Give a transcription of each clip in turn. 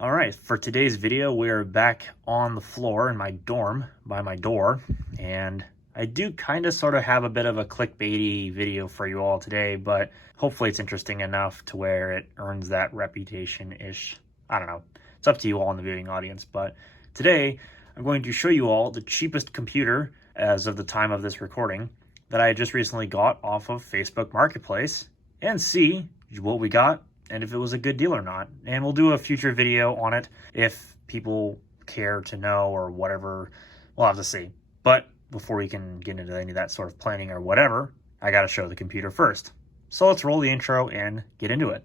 All right, for today's video, we're back on the floor in my dorm by my door, and I do kind of sort of have a bit of a clickbaity video for you all today, but hopefully it's interesting enough to where it earns that reputation-ish. I don't know. It's up to you all in the viewing audience, but today I'm going to show you all the cheapest computer as of the time of this recording that I just recently got off of Facebook Marketplace and see what we got and if it was a good deal or not. And we'll do a future video on it if people care to know or whatever. We'll have to see. But before we can get into any of that sort of planning or whatever, I gotta show the computer first. So let's roll the intro and get into it.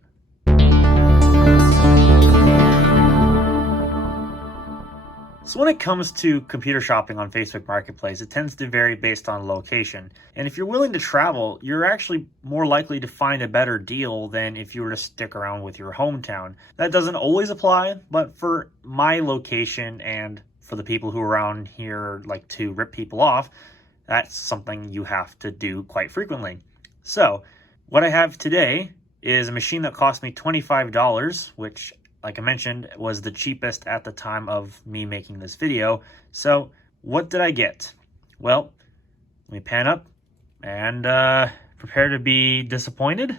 So when it comes to computer shopping on Facebook Marketplace, it tends to vary based on location. And if you're willing to travel, you're actually more likely to find a better deal than if you were to stick around with your hometown. That doesn't always apply, but for my location and for the people who around here like to rip people off, that's something you have to do quite frequently. So what I have today is a machine that cost me $25, which, like I mentioned, was the cheapest at the time of me making this video. So what did I get? Well, let me pan up and prepare to be disappointed.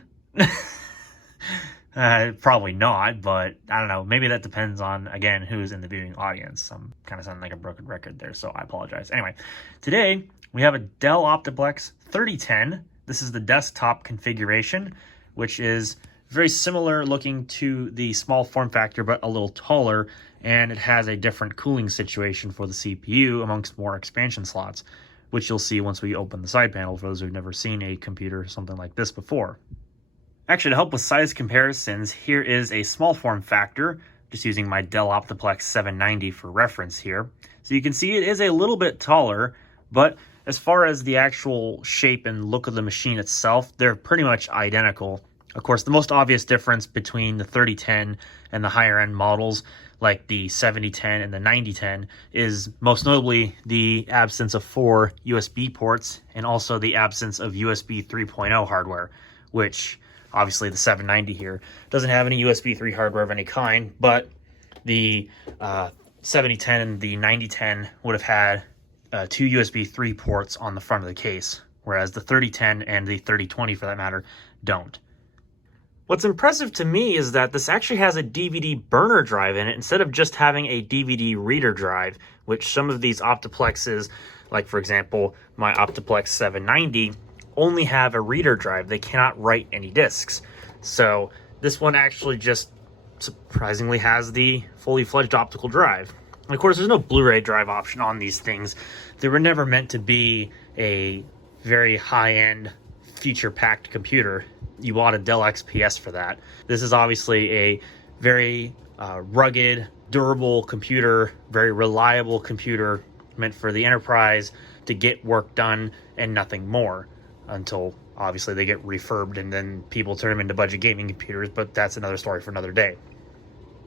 Probably not, but I don't know. Maybe that depends on, again, who's in the viewing audience. I'm kind of sounding like a broken record there, so I apologize. Anyway, today we have a Dell Optiplex 3010. This is the desktop configuration, which is very similar looking to the small form factor, but a little taller, and it has a different cooling situation for the CPU amongst more expansion slots, which you'll see once we open the side panel for those who've never seen a computer something like this before. Actually, to help with size comparisons, here is a small form factor, just using my Dell Optiplex 790 for reference here. So you can see it is a little bit taller, but as far as the actual shape and look of the machine itself, they're pretty much identical. Of course, the most obvious difference between the 3010 and the higher end models like the 7010 and the 9010 is most notably the absence of 4 USB ports and also the absence of USB 3.0 hardware, which obviously the 790 here doesn't have any USB 3 hardware of any kind, but the 7010 and the 9010 would have had 2 USB 3 ports on the front of the case, whereas the 3010 and the 3020 for that matter don't. What's impressive to me is that this actually has a DVD burner drive in it instead of just having a DVD reader drive, which some of these Optiplexes, like for example, my Optiplex 790, only have a reader drive. They cannot write any discs. So this one actually just surprisingly has the fully fledged optical drive. And of course, there's no Blu-ray drive option on these things. They were never meant to be a very high-end, feature-packed computer. You bought a Dell XPS for that. This is obviously a very rugged, durable computer, very reliable computer meant for the enterprise to get work done and nothing more, until obviously they get refurbed and then people turn them into budget gaming computers, but that's another story for another day.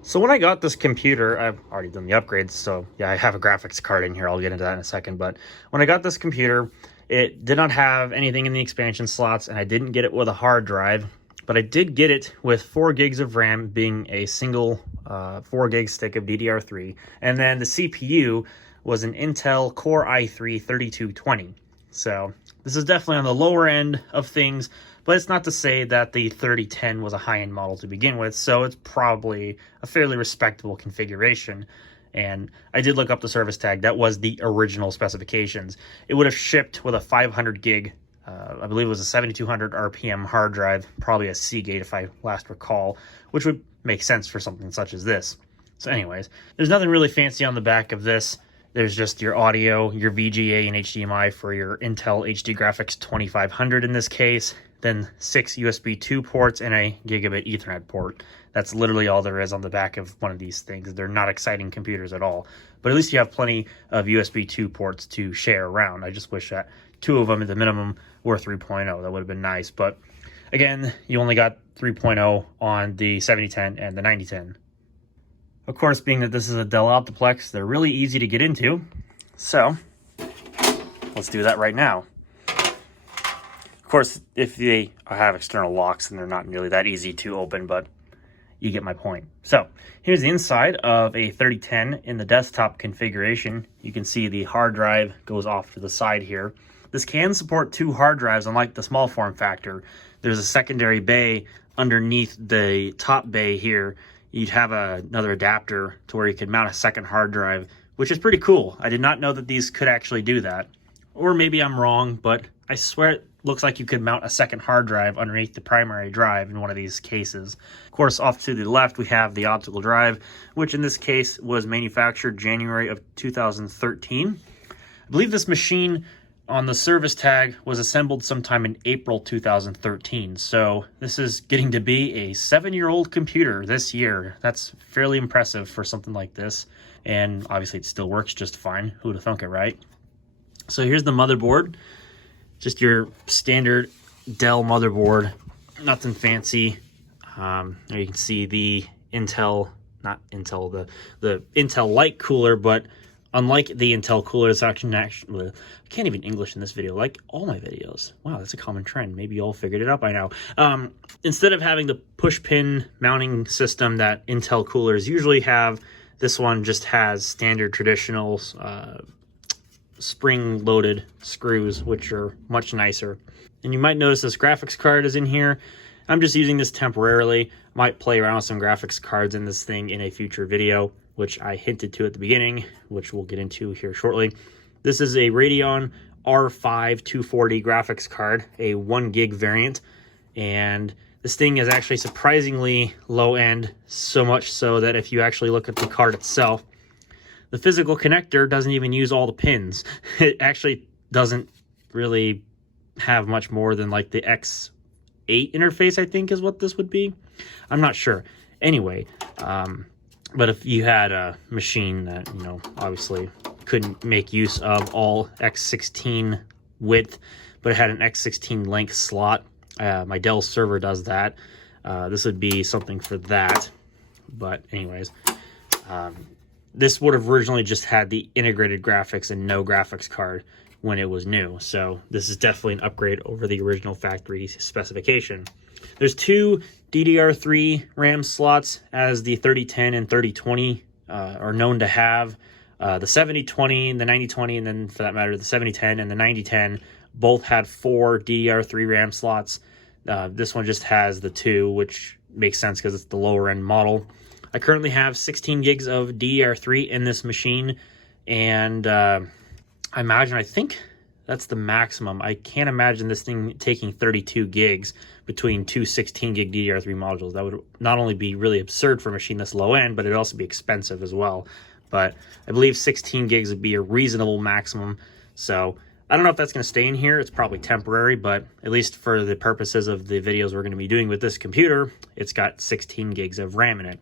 So when I got this computer, I've already done the upgrades, so yeah, I have a graphics card in here. I'll get into that in a second, but when I got this computer, it did not have anything in the expansion slots, and I didn't get it with a hard drive, but I did get it with 4 gigs of RAM, being a single 4 gig stick of DDR3, and then the CPU was an Intel Core i3-3220. So this is definitely on the lower end of things, but it's not to say that the 3010 was a high-end model to begin with, so it's probably a fairly respectable configuration. And I did look up the service tag. That was the original specifications. It would have shipped with a 500 gig, I believe it was a 7200 RPM hard drive, probably a Seagate if I last recall, which would make sense for something such as this. So anyways, there's nothing really fancy on the back of this. There's just your audio, your VGA and HDMI for your Intel HD Graphics 2500 in this case, then 6 USB 2 ports and a gigabit Ethernet port. That's literally all there is on the back of one of these things. They're not exciting computers at all, but at least you have plenty of USB 2 ports to share around. I just wish that 2 of them at the minimum were 3.0. That would have been nice, but again, you only got 3.0 on the 7010 and the 9010. Of course, being that this is a Dell Optiplex, they're really easy to get into, so let's do that right now. Of course, if they have external locks, then they're not nearly that easy to open, but you get my point. So here's the inside of a 3010 in the desktop configuration. You can see the hard drive goes off to the side here. This can support 2 hard drives, unlike the small form factor. There's a secondary bay underneath the top bay here. You'd have another adapter to where you could mount a second hard drive, which is pretty cool. I did not know that these could actually do that. Or maybe I'm wrong, but I swear it looks like you could mount a second hard drive underneath the primary drive in one of these cases. Of course, off to the left, we have the optical drive, which in this case was manufactured January of 2013. I believe this machine on the service tag was assembled sometime in April 2013. So this is getting to be a 7-year-old computer this year. That's fairly impressive for something like this. And obviously it still works just fine. Who would have thunk it, right? So here's the motherboard. Just your standard Dell motherboard, nothing fancy. There you can see the Intel, not Intel, the Intel light cooler, but unlike the Intel cooler, it's actually, I can't even English in this video, like all my videos. Wow, that's a common trend. Maybe you all figured it out by now. Instead of having the push pin mounting system that Intel coolers usually have, this one just has standard traditional spring-loaded screws, which are much nicer. And you might notice this graphics card is in here. I'm just using this temporarily. Might play around with some graphics cards in this thing in a future video, which I hinted to at the beginning, which we'll get into here shortly. This is a Radeon R5 240 graphics card, a 1 gig variant, and this thing is actually surprisingly low end, so much so that if you actually look at the card itself, the physical connector doesn't even use all the pins. It actually doesn't really have much more than like the X8 interface, I think is what this would be. I'm not sure. Anyway, but if you had a machine that, you know, obviously couldn't make use of all X16 width, but it had an X16 length slot, my Dell server does that. This would be something for that. But anyways, this would have originally just had the integrated graphics and no graphics card when it was new. So this is definitely an upgrade over the original factory specification. There's 2 DDR3 RAM slots, as the 3010 and 3020 are known to have. The 7020 and the 9020, and then for that matter, the 7010 and the 9010 both had 4 DDR3 RAM slots. This one just has the 2, which makes sense because it's the lower end model. I currently have 16 gigs of DDR3 in this machine, and I think that's the maximum. I can't imagine this thing taking 32 gigs between 2 16 gig DDR3 modules. That would not only be really absurd for a machine this low end, but it'd also be expensive as well. But I believe 16 gigs would be a reasonable maximum. So I don't know if that's going to stay in here. It's probably temporary, but at least for the purposes of the videos we're going to be doing with this computer, it's got 16 gigs of RAM in it.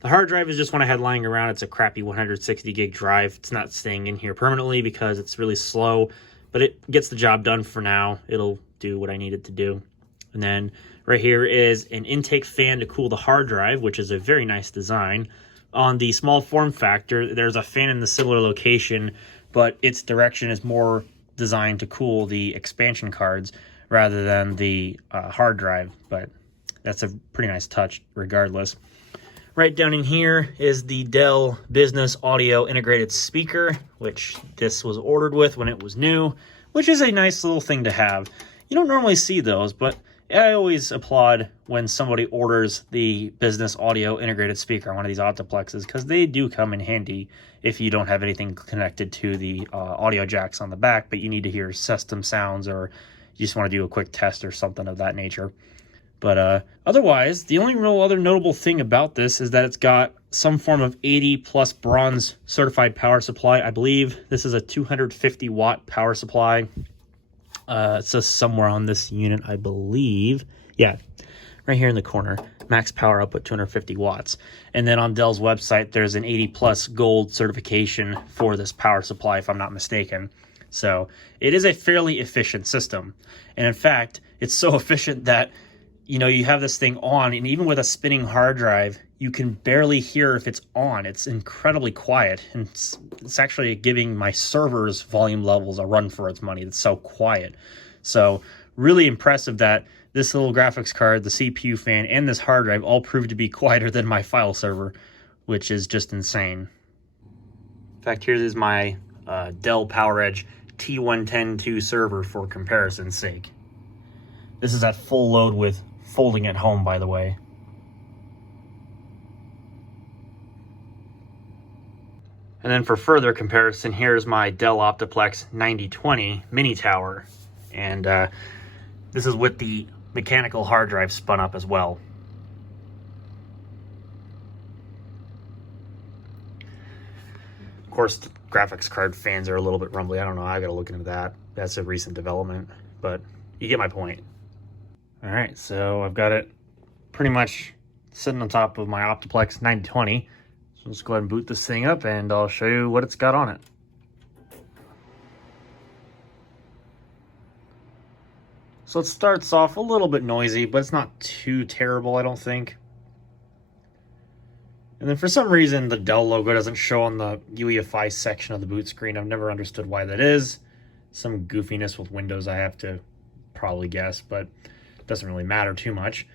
The hard drive is just one I had lying around. It's a crappy 160 gig drive. It's not staying in here permanently because it's really slow, but it gets the job done for now. It'll do what I need it to do. And then right here is an intake fan to cool the hard drive, which is a very nice design. On the small form factor, there's a fan in the similar location, but its direction is more designed to cool the expansion cards rather than the hard drive, but that's a pretty nice touch regardless. Right down in here is the Dell Business Audio Integrated Speaker, which this was ordered with when it was new, which is a nice little thing to have. You don't normally see those, but I always applaud when somebody orders the Business Audio Integrated Speaker on one of these Optiplexes, because they do come in handy if you don't have anything connected to the audio jacks on the back, but you need to hear system sounds, or you just want to do a quick test or something of that nature. But otherwise, the only real other notable thing about this is that it's got some form of 80 plus bronze certified power supply. I believe this is a 250 watt power supply. It says somewhere on this unit, I believe. Yeah, right here in the corner. Max power output 250 watts. And then on Dell's website, there's an 80 plus gold certification for this power supply, if I'm not mistaken. So it is a fairly efficient system. And in fact, it's so efficient that, you know, you have this thing on, and even with a spinning hard drive, you can barely hear if it's on. It's incredibly quiet, and it's actually giving my server's volume levels a run for its money. It's so quiet. So really impressive that this little graphics card, the CPU fan, and this hard drive all proved to be quieter than my file server, which is just insane. In fact, here's my Dell PowerEdge T110-2 server for comparison's sake. This is at full load with folding at home, by the way. And then for further comparison, here's my Dell Optiplex 9020 mini tower. And this is with the mechanical hard drive spun up as well. Of course, the graphics card fans are a little bit rumbly. I don't know, I gotta look into that. That's a recent development, but you get my point. All right, so I've got it pretty much sitting on top of my Optiplex 9020. So let's go ahead and boot this thing up and I'll show you what it's got on it. So it starts off a little bit noisy, but it's not too terrible, I don't think. And then for some reason, the Dell logo doesn't show on the UEFI section of the boot screen. I've never understood why that is. Some goofiness with Windows, I have to probably guess, but it doesn't really matter too much.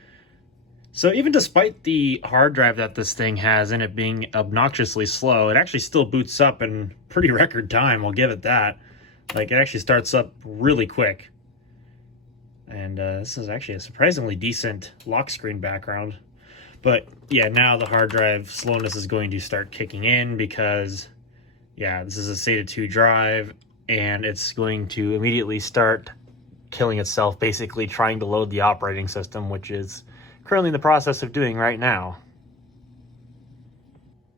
So even despite the hard drive that this thing has and it being obnoxiously slow, it actually still boots up in pretty record time, I'll give it that. Like, it actually starts up really quick. And this is actually a surprisingly decent lock screen background. But yeah, now the hard drive slowness is going to start kicking in because, yeah, this is a SATA 2 drive and it's going to immediately start killing itself, basically trying to load the operating system, which is currently in the process of doing right now.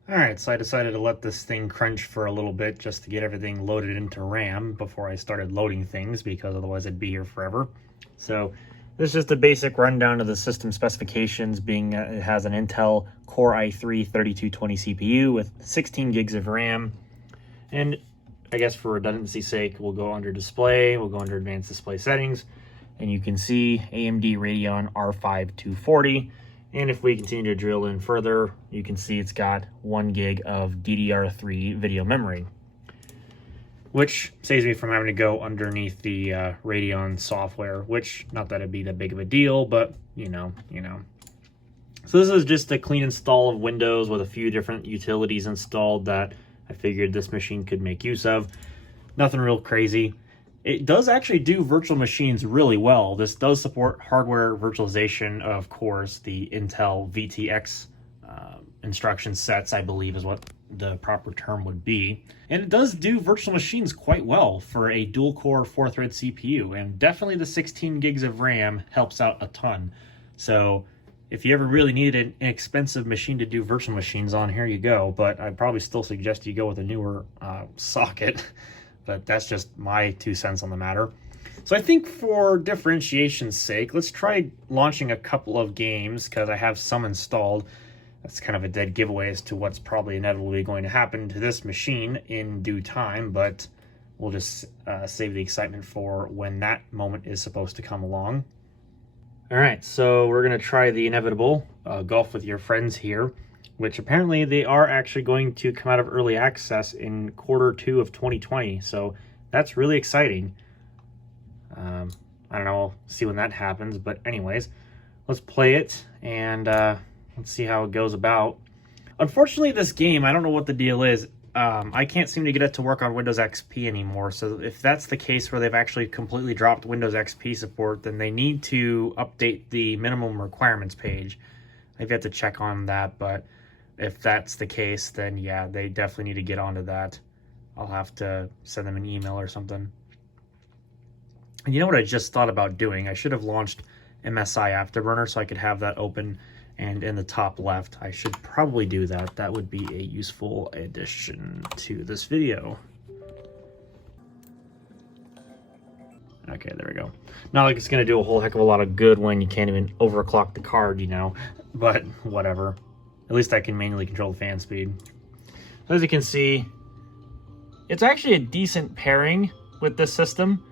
Alright, so I decided to let this thing crunch for a little bit just to get everything loaded into RAM before I started loading things, because otherwise I'd be here forever. So this is just a basic rundown of the system specifications, being it has an Intel Core i3 3220 CPU with 16 gigs of RAM. And I guess for redundancy's sake, we'll go under display, we'll go under advanced display settings, and you can see AMD Radeon R5 240. And if we continue to drill in further, you can see it's got 1 gig of DDR3 video memory, which saves me from having to go underneath the Radeon software, which, not that it'd be that big of a deal, but you know. So this is just a clean install of Windows with a few different utilities installed that I figured this machine could make use of. Nothing real crazy. It does actually do virtual machines really well. This does support hardware virtualization, of course. The Intel VTX instruction sets, I believe, is what the proper term would be. And it does do virtual machines quite well for a dual-core 4-thread CPU. And definitely the 16 gigs of RAM helps out a ton. So if you ever really needed an inexpensive machine to do virtual machines on, here you go. But I'd probably still suggest you go with a newer socket. But that's just my 2 cents on the matter. So I think for differentiation's sake, let's try launching a couple of games, because I have some installed. That's kind of a dead giveaway as to what's probably inevitably going to happen to this machine in due time, but we'll just save the excitement for when that moment is supposed to come along. All right, so we're going to try the inevitable Golf with Your Friends here, which apparently they are actually going to come out of early access in Q2 of 2020. So that's really exciting. I don't know, we'll see when that happens. But anyways, let's play it and let's see how it goes about. Unfortunately, this game, I don't know what the deal is. I can't seem to get it to work on Windows XP anymore. So if that's the case where they've actually completely dropped Windows XP support, then they need to update the minimum requirements page. I've yet to check on that, but if that's the case, then yeah, they definitely need to get onto that. I'll have to send them an email or something. And you know what I just thought about doing? I should have launched MSI Afterburner so I could have that open and in the top left. I should probably do that. That would be a useful addition to this video. Okay, there we go. Not like it's going to do a whole heck of a lot of good when you can't even overclock the card, you know, but whatever. At least I can manually control the fan speed. So as you can see, it's actually a decent pairing with this system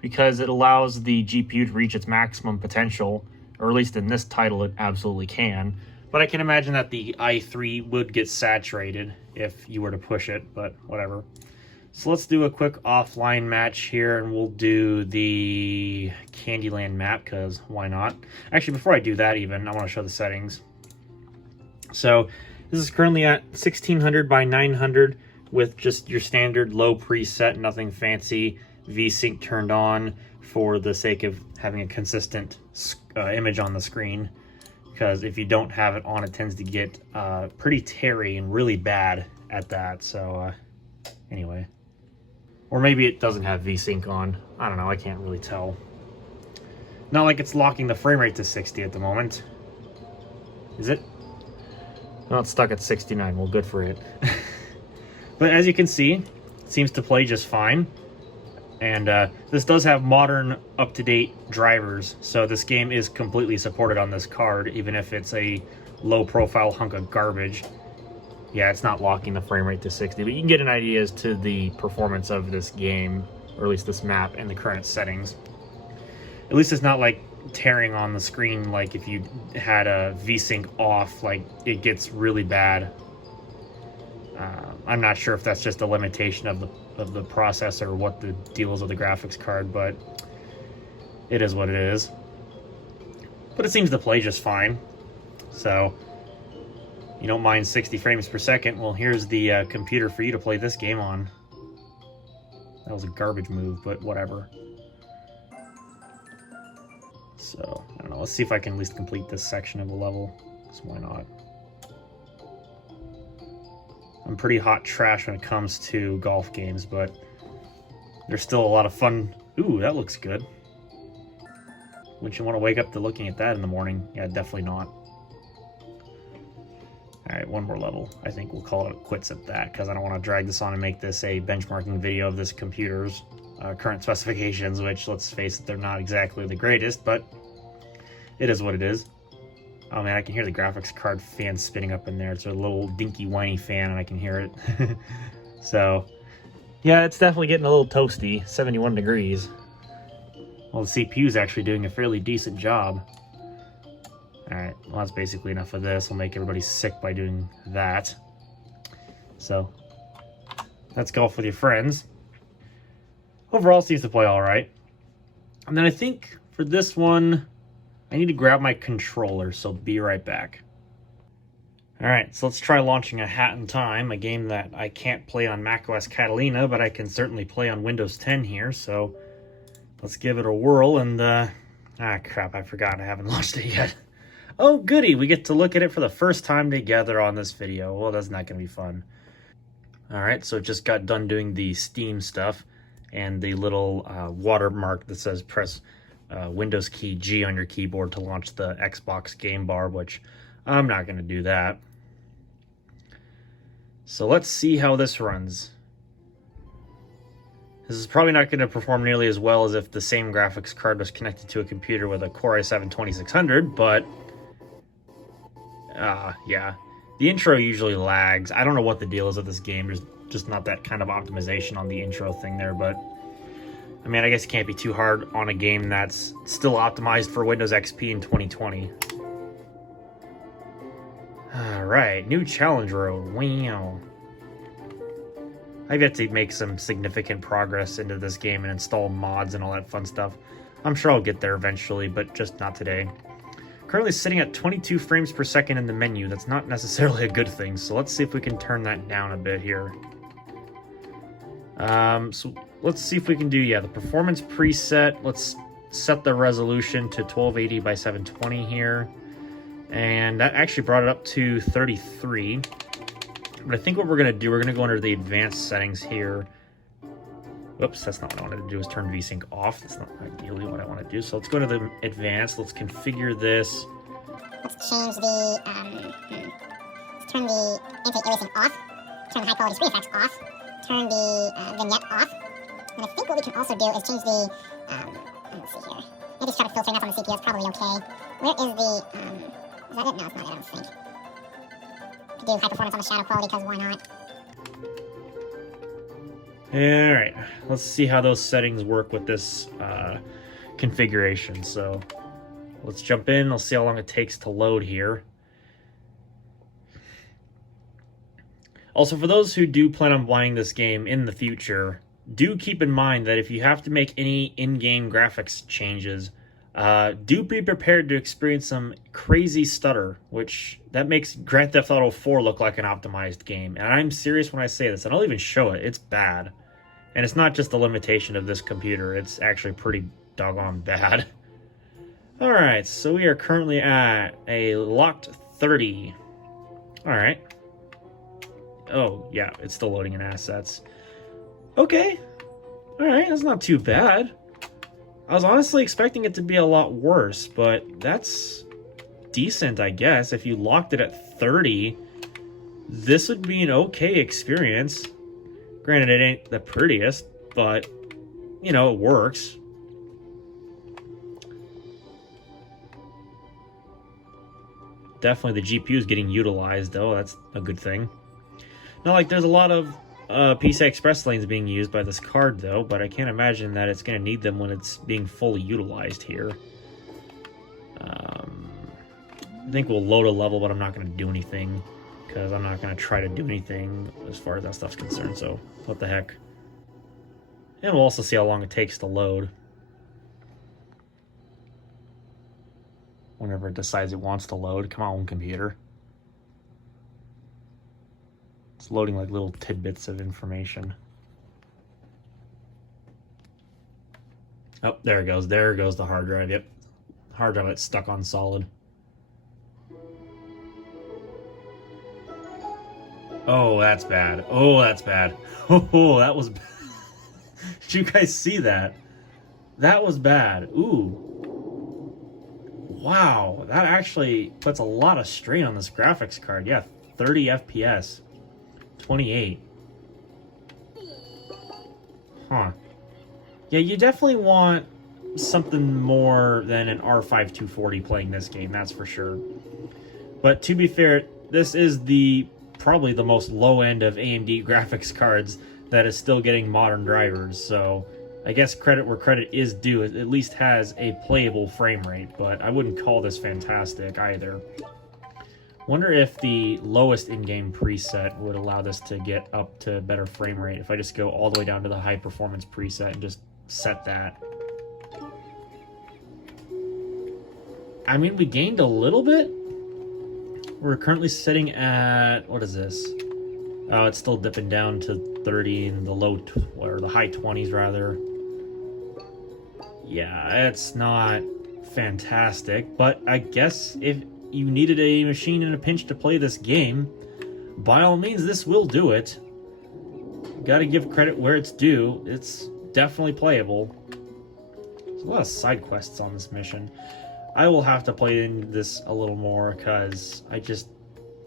because it allows the GPU to reach its maximum potential, or at least in this title it absolutely can. But I can imagine that the i3 would get saturated if you were to push it, but whatever. So let's do a quick offline match here, and we'll do the Candyland map, because why not? Actually, before I do that even, I want to show the settings. So this is currently at 1600 by 900 with just your standard low preset, nothing fancy, VSync turned on for the sake of having a consistent image on the screen. Because if you don't have it on, it tends to get pretty teary and really bad at that. So anyway. Or maybe it doesn't have VSync on. I don't know, I can't really tell. Not like it's locking the frame rate to 60 at the moment. Is it? Well, it's stuck at 69. Well, good for it. But as you can see, it seems to play just fine. And this does have modern, up-to-date drivers, so this game is completely supported on this card, even if it's a low-profile hunk of garbage. Yeah, it's not locking the frame rate to 60, but you can get an idea as to the performance of this game, or at least this map, and the current settings. At least it's not like tearing on the screen like if you had a VSync off, like it gets really bad. I'm not sure if that's just a limitation of the processor or what the deal is with the graphics card, but it is what it is. But it seems to play just fine. So you don't mind 60 frames per second. Well, here's the computer for you to play this game on. That was a garbage move, but whatever. So, I don't know. Let's see if I can at least complete this section of the level. So why not? I'm pretty hot trash when it comes to golf games, but there's still a lot of fun. Ooh, that looks good. Wouldn't you want to wake up to looking at that in the morning? Yeah, definitely not. Alright, one more level. I think we'll call it quits at that, because I don't want to drag this on and make this a benchmarking video of this computer's current specifications, which, let's face it, they're not exactly the greatest, but it is what it is. Oh man, I can hear the graphics card fan spinning up in there. It's a little dinky whiny fan and I can hear it. So, yeah, it's definitely getting a little toasty, 71 degrees. Well, the CPU is actually doing a fairly decent job. Alright, well that's basically enough of this. I'll make everybody sick by doing that. So, that's golf with your friends. Overall, seems to play alright. And then I think for this one, I need to grab my controller, so be right back. Alright, so let's try launching A Hat in Time, a game that I can't play on macOS Catalina, but I can certainly play on Windows 10 here, so let's give it a whirl, and crap, I forgot I haven't launched it yet. Oh goody, we get to look at it for the first time together on this video. Well, that's not going to be fun. Alright, so it just got done doing the Steam stuff, and the little watermark that says press Windows key G on your keyboard to launch the Xbox game bar, which I'm not going to do that. So let's see how this runs. This is probably not going to perform nearly as well as if the same graphics card was connected to a computer with a Core i7-2600, but yeah. The intro usually lags. I don't know what the deal is with this game. There's just not that kind of optimization on the intro thing there, but I mean, I guess it can't be too hard on a game that's still optimized for Windows XP in 2020. Alright, new challenge road. Wow. I've yet to make some significant progress into this game and install mods and all that fun stuff. I'm sure I'll get there eventually, but just not today. Currently sitting at 22 frames per second in the menu. That's not necessarily a good thing, so let's see if we can turn that down a bit here. So let's see if we can do, yeah, the performance preset. Let's set the resolution to 1280 by 720 here. And that actually brought it up to 33. But I think what we're going to do, we're going to go under the advanced settings here. Whoops, that's not what I wanted to do, is turn VSync off. That's not ideally what I want to do. So let's go to the advanced. Let's configure this. Let's change the, let's turn the anti-aliasing off. Turn the high quality screen effects off. Turn the vignette off. And I think what we can also do is change the, let's see here. Maybe just try to filter enough on the CPU, it's probably okay. Where is the, is that it? No, it's not it, I don't think. Could do high performance on the shadow quality, because why not? Alright, let's see how those settings work with this configuration. So let's jump in, let's see how long it takes to load here. Also, for those who do plan on buying this game in the future, do keep in mind that if you have to make any in-game graphics changes, do be prepared to experience some crazy stutter, which that makes Grand Theft Auto 4 look like an optimized game. And I'm serious when I say this. I don't even show it. It's bad. And it's not just the limitation of this computer. It's actually pretty doggone bad. Alright, so we are currently at a locked 30. Alright. Oh, yeah, it's still loading in assets. Okay. Alright, that's not too bad. I was honestly expecting it to be a lot worse, but that's decent, I guess. If you locked it at 30, this would be an okay experience. Granted, it ain't the prettiest, but, you know, it works. Definitely the GPU is getting utilized, though. That's a good thing. Not like there's a lot of PCI Express lanes being used by this card, though, but I can't imagine that it's going to need them when it's being fully utilized here. I think we'll load a level, but I'm not going to do anything, because I'm not going to try to do anything as far as that stuff's concerned, so what the heck. And we'll also see how long it takes to load. Whenever it decides it wants to load. Come on, computer. It's loading like little tidbits of information. Oh, there it goes. There goes the hard drive. Yep. Hard drive that's stuck on solid. Oh, that's bad. Oh, that's bad. Oh, that was bad. Did you guys see that? That was bad. Ooh. Wow, that actually puts a lot of strain on this graphics card. Yeah, 30 FPS. 28. Huh. Yeah, you definitely want something more than an R5 240 playing this game, that's for sure. But to be fair, this is probably the most low end of AMD graphics cards that is still getting modern drivers, so I guess credit where credit is due. It at least has a playable frame rate, but I wouldn't call this fantastic either. Wonder if the lowest in-game preset would allow this to get up to better frame rate if I just go all the way down to the high performance preset and just set that. I mean, we gained a little bit. We're currently sitting at, what is this? Oh, it's still dipping down to 30 in the high 20s rather. Yeah, it's not fantastic, but I guess if you needed a machine in a pinch to play this game, by all means, this will do it. Gotta give credit where it's due. It's definitely playable. There's a lot of side quests on this mission. I will have to play in this a little more because I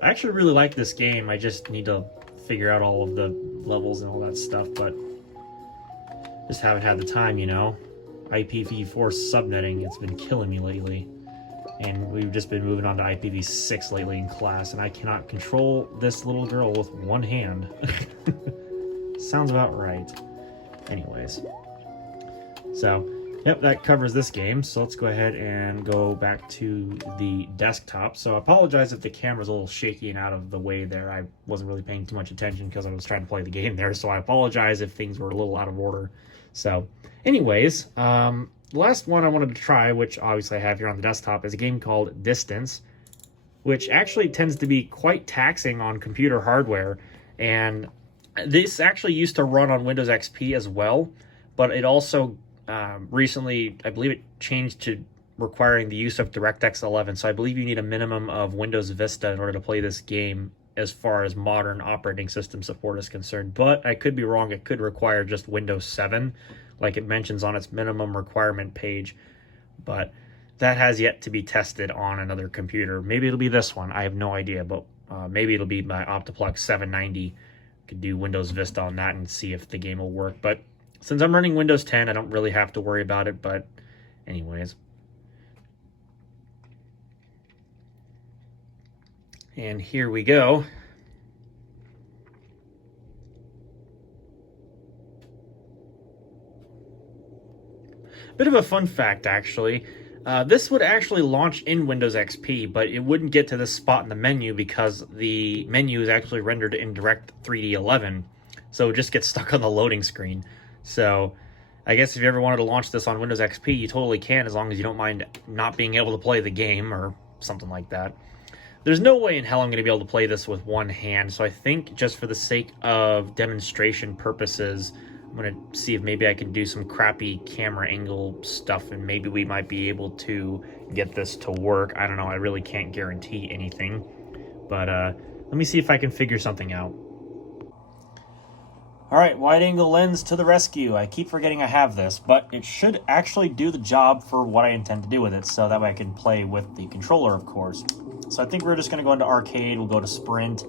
actually really like this game. I just need to figure out all of the levels and all that stuff, but just haven't had the time, you know. IPv4 subnetting, it's been killing me lately. And we've just been moving on to IPv6 lately in class, and I cannot control this little girl with one hand. Sounds about right. Anyways. So, yep, that covers this game. So let's go ahead and go back to the desktop. So I apologize if the camera's a little shaky and out of the way there. I wasn't really paying too much attention because I was trying to play the game there. So I apologize if things were a little out of order. So, anyways, the last one I wanted to try, which obviously I have here on the desktop, is a game called Distance, which actually tends to be quite taxing on computer hardware. And this actually used to run on Windows XP as well, but it also recently, I believe it changed to requiring the use of DirectX 11. So I believe you need a minimum of Windows Vista in order to play this game as far as modern operating system support is concerned. But I could be wrong. It could require just Windows 7, like it mentions on its minimum requirement page. But that has yet to be tested on another computer. Maybe it'll be this one. I have no idea, but maybe it'll be my Optiplex 790. Could do Windows Vista on that and see if the game will work. But since I'm running Windows 10, I don't really have to worry about it. But anyways. And here we go. Bit of a fun fact, actually. This would actually launch in Windows XP, but it wouldn't get to this spot in the menu because the menu is actually rendered in Direct 3D 11, so it just gets stuck on the loading screen. So I guess if you ever wanted to launch this on Windows XP, you totally can, as long as you don't mind not being able to play the game or something like that. There's no way in hell I'm going to be able to play this with one hand, so I think just for the sake of demonstration purposes, I'm going to see if maybe I can do some crappy camera angle stuff, and maybe we might be able to get this to work. I don't know, I really can't guarantee anything, but let me see if I can figure something out. Alright, wide angle lens to the rescue. I keep forgetting I have this, but it should actually do the job for what I intend to do with it, so that way I can play with the controller, of course. So I think we're just going to go into arcade, we'll go to sprint,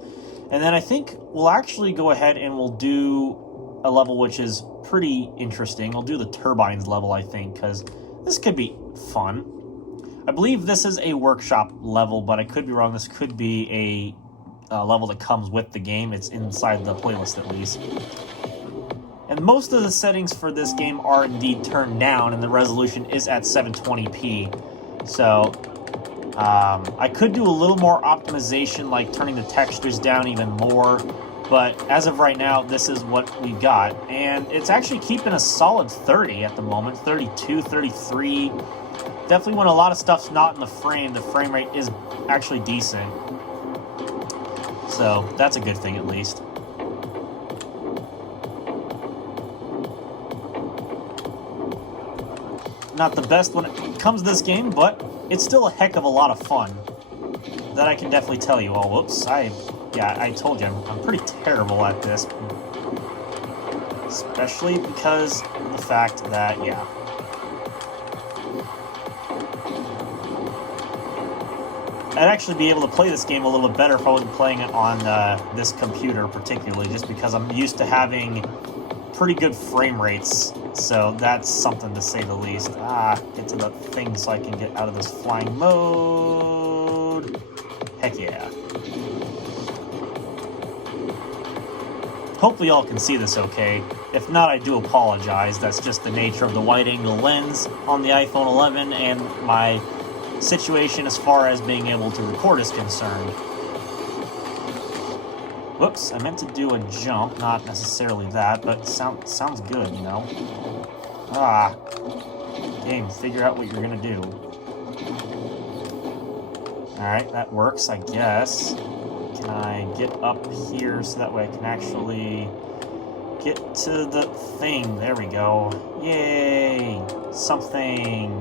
and then I think we'll actually go ahead and we'll do a level which is pretty interesting. We'll do the turbines level, I think, because this could be fun. I believe this is a workshop level, but I could be wrong. This could be a level that comes with the game. It's inside the playlist, at least. And most of the settings for this game are indeed turned down, and the resolution is at 720p. So I could do a little more optimization, like turning the textures down even more. But as of right now, this is what we've got. And it's actually keeping a solid 30 at the moment. 32, 33. Definitely when a lot of stuff's not in the frame rate is actually decent. So that's a good thing, at least. Not the best when it comes to this game, but it's still a heck of a lot of fun. That I can definitely tell you. Oh, whoops. Yeah, I told you, I'm pretty terrible at this. Especially because of the fact that, yeah. I'd actually be able to play this game a little bit better if I wasn't playing it on this computer particularly, just because I'm used to having pretty good frame rates. So that's something to say the least. Get to the thing so I can get out of this flying mode. Heck yeah. Hopefully y'all can see this okay. If not, I do apologize. That's just the nature of the wide-angle lens on the iPhone 11 and my situation as far as being able to record is concerned. Whoops, I meant to do a jump, not necessarily that, but sounds good, you know? Game, figure out what you're gonna do. Alright, that works, I guess. Can I get up here so that way I can actually get to the thing? There we go. Yay! Something.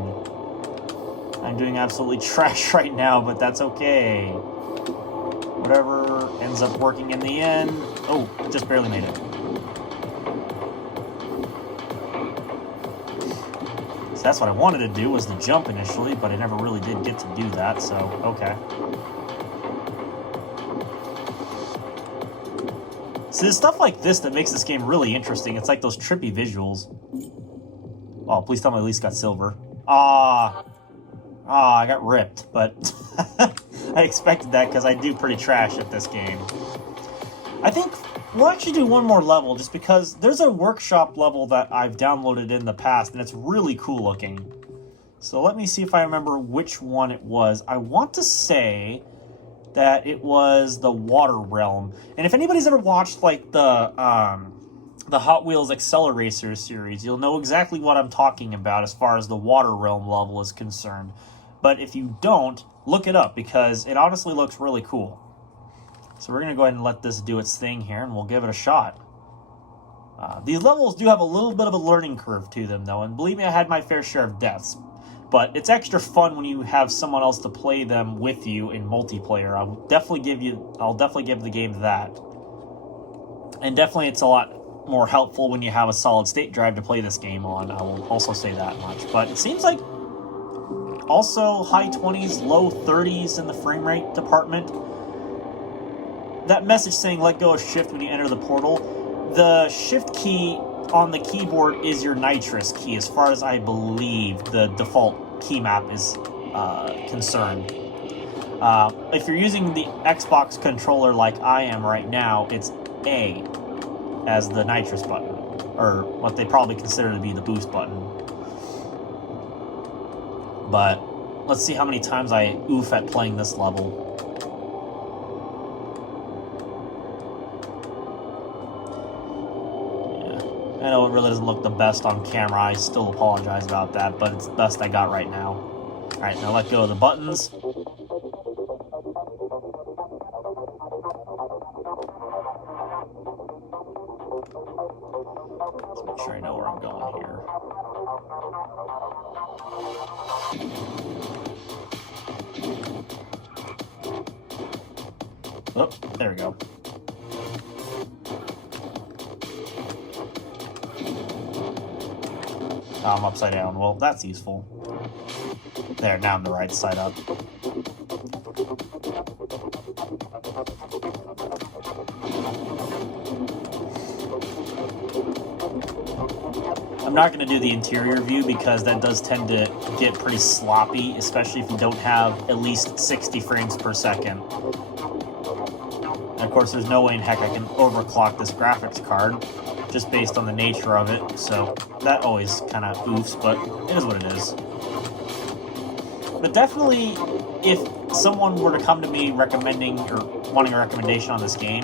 I'm doing absolutely trash right now, but that's okay. Whatever ends up working in the end. Oh, just barely made it. So that's what I wanted to do, was the jump initially, but I never really did get to do that, so okay. See, there's stuff like this that makes this game really interesting. It's like those trippy visuals. Oh, please tell me I at least got silver. I got ripped, but I expected that because I do pretty trash at this game. I think we'll actually do one more level just because there's a workshop level that I've downloaded in the past and it's really cool looking. So let me see if I remember which one it was. I want to say that it was the Water Realm. And if anybody's ever watched like the Hot Wheels Accelerator series, you'll know exactly what I'm talking about as far as the Water Realm level is concerned. But if you don't, look it up because it honestly looks really cool. So we're going to go ahead and let this do its thing here, and we'll give it a shot. These levels do have a little bit of a learning curve to them, though, and believe me, I had my fair share of deaths. But it's extra fun when you have someone else to play them with you in multiplayer. I'll definitely give the game that. And definitely it's a lot more helpful when you have a solid state drive to play this game on. I will also say that much. But it seems like also high 20s, low 30s in the frame rate department. That message saying let go of shift when you enter the portal. The shift key on the keyboard is your nitrous key, as far as I believe the default key map is concerned. If you're using the Xbox controller like I am right now, it's A as the nitrous button, or what they probably consider to be the boost button. But let's see how many times I oof at playing this level. I know it really doesn't look the best on camera. I still apologize about that, but it's the best I got right now. Alright, now let go of the buttons. Let's make sure I know where I'm going here. Oh, there we go. I'm upside down. Well, that's useful. There, now I'm the right side up. I'm not going to do the interior view because that does tend to get pretty sloppy, especially if you don't have at least 60 frames per second. And of course, there's no way in heck I can overclock this graphics card, just based on the nature of it, so that always kind of oofs, but it is what it is. But definitely, if someone were to come to me recommending or wanting a recommendation on this game,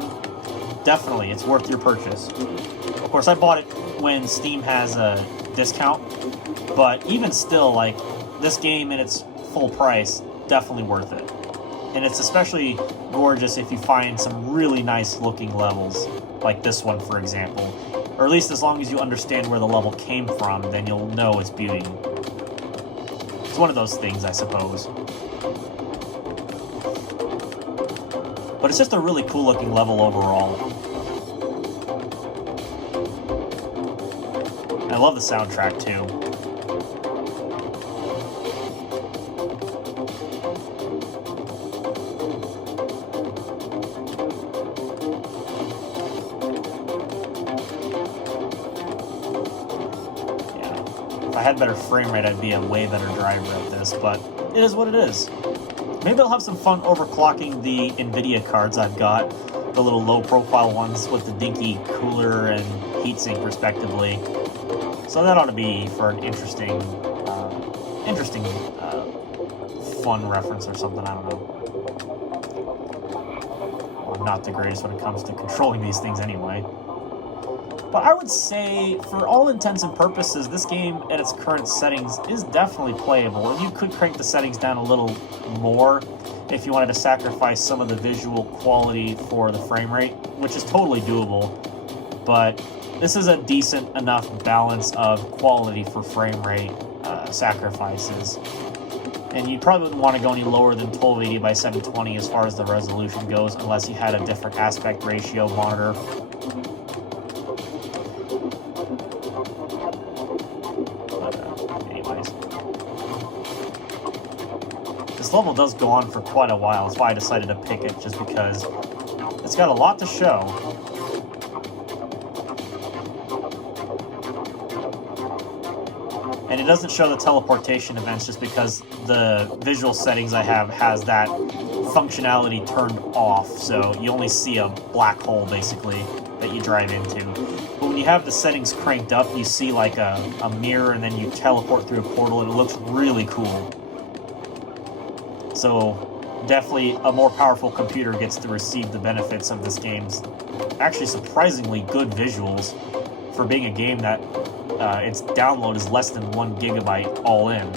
definitely, it's worth your purchase. Of course, I bought it when Steam has a discount, but even still, like, this game in its full price, definitely worth it. And it's especially gorgeous if you find some really nice looking levels, like this one, for example. Or at least as long as you understand where the level came from, then you'll know its beauty. It's one of those things, I suppose. But it's just a really cool looking level overall. I love the soundtrack too. If I had better frame rate, I'd be a way better driver at this, but it is what it is. Maybe I'll have some fun overclocking the NVIDIA cards I've got, the little low-profile ones with the dinky cooler and heatsink respectively. So that ought to be for an interesting, fun reference or something, I don't know. Well, I'm not the greatest when it comes to controlling these things anyway. But I would say, for all intents and purposes, this game at its current settings is definitely playable, and you could crank the settings down a little more if you wanted to sacrifice some of the visual quality for the frame rate, which is totally doable. But this is a decent enough balance of quality for frame rate sacrifices. And you probably wouldn't want to go any lower than 1280 by 720 as far as the resolution goes, unless you had a different aspect ratio monitor. This level does go on for quite a while. That's why I decided to pick it, just because it's got a lot to show. And it doesn't show the teleportation events just because the visual settings I have has that functionality turned off, so you only see a black hole, basically, that you drive into. But when you have the settings cranked up, you see like a mirror, and then you teleport through a portal, and it looks really cool. So definitely a more powerful computer gets to receive the benefits of this game's actually surprisingly good visuals for being a game that its download is less than 1 gigabyte all in.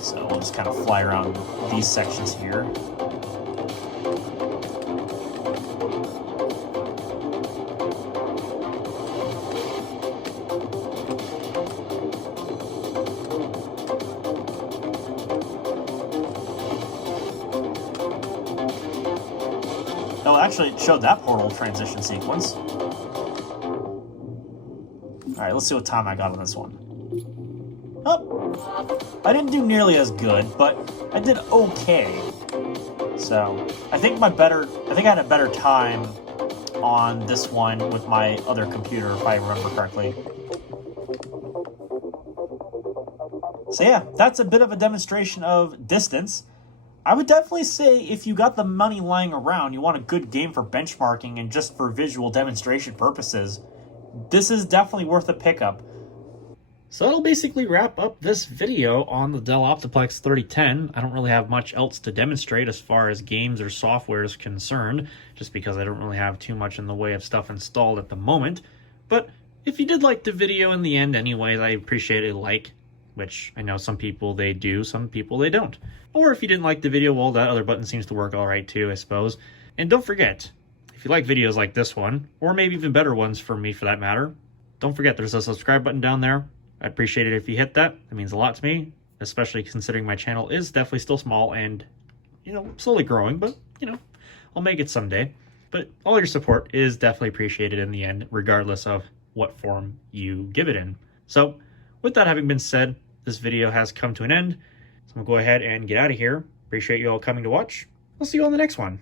So we'll just kind of fly around these sections here. Oh, actually, it showed that portal transition sequence. Alright, let's see what time I got on this one. Oh, I didn't do nearly as good, but I did okay. So, I think I had a better time on this one with my other computer, if I remember correctly. So yeah, that's a bit of a demonstration of distance. I would definitely say if you got the money lying around, you want a good game for benchmarking and just for visual demonstration purposes, this is definitely worth a pickup. So that'll basically wrap up this video on the Dell Optiplex 3010. I don't really have much else to demonstrate as far as games or software is concerned, just because I don't really have too much in the way of stuff installed at the moment. But if you did like the video in the end anyways, I appreciate a like, which I know some people they do, some people they don't. Or if you didn't like the video, well, that other button seems to work all right too, I suppose. And don't forget, if you like videos like this one, or maybe even better ones from me for that matter, don't forget there's a subscribe button down there. I'd appreciate it if you hit that. It means a lot to me, especially considering my channel is definitely still small and, slowly growing, but, I'll make it someday. But all your support is definitely appreciated in the end, regardless of what form you give it in. So, with that having been said, this video has come to an end. So I'm going to go ahead and get out of here. Appreciate you all coming to watch. I'll see you on the next one.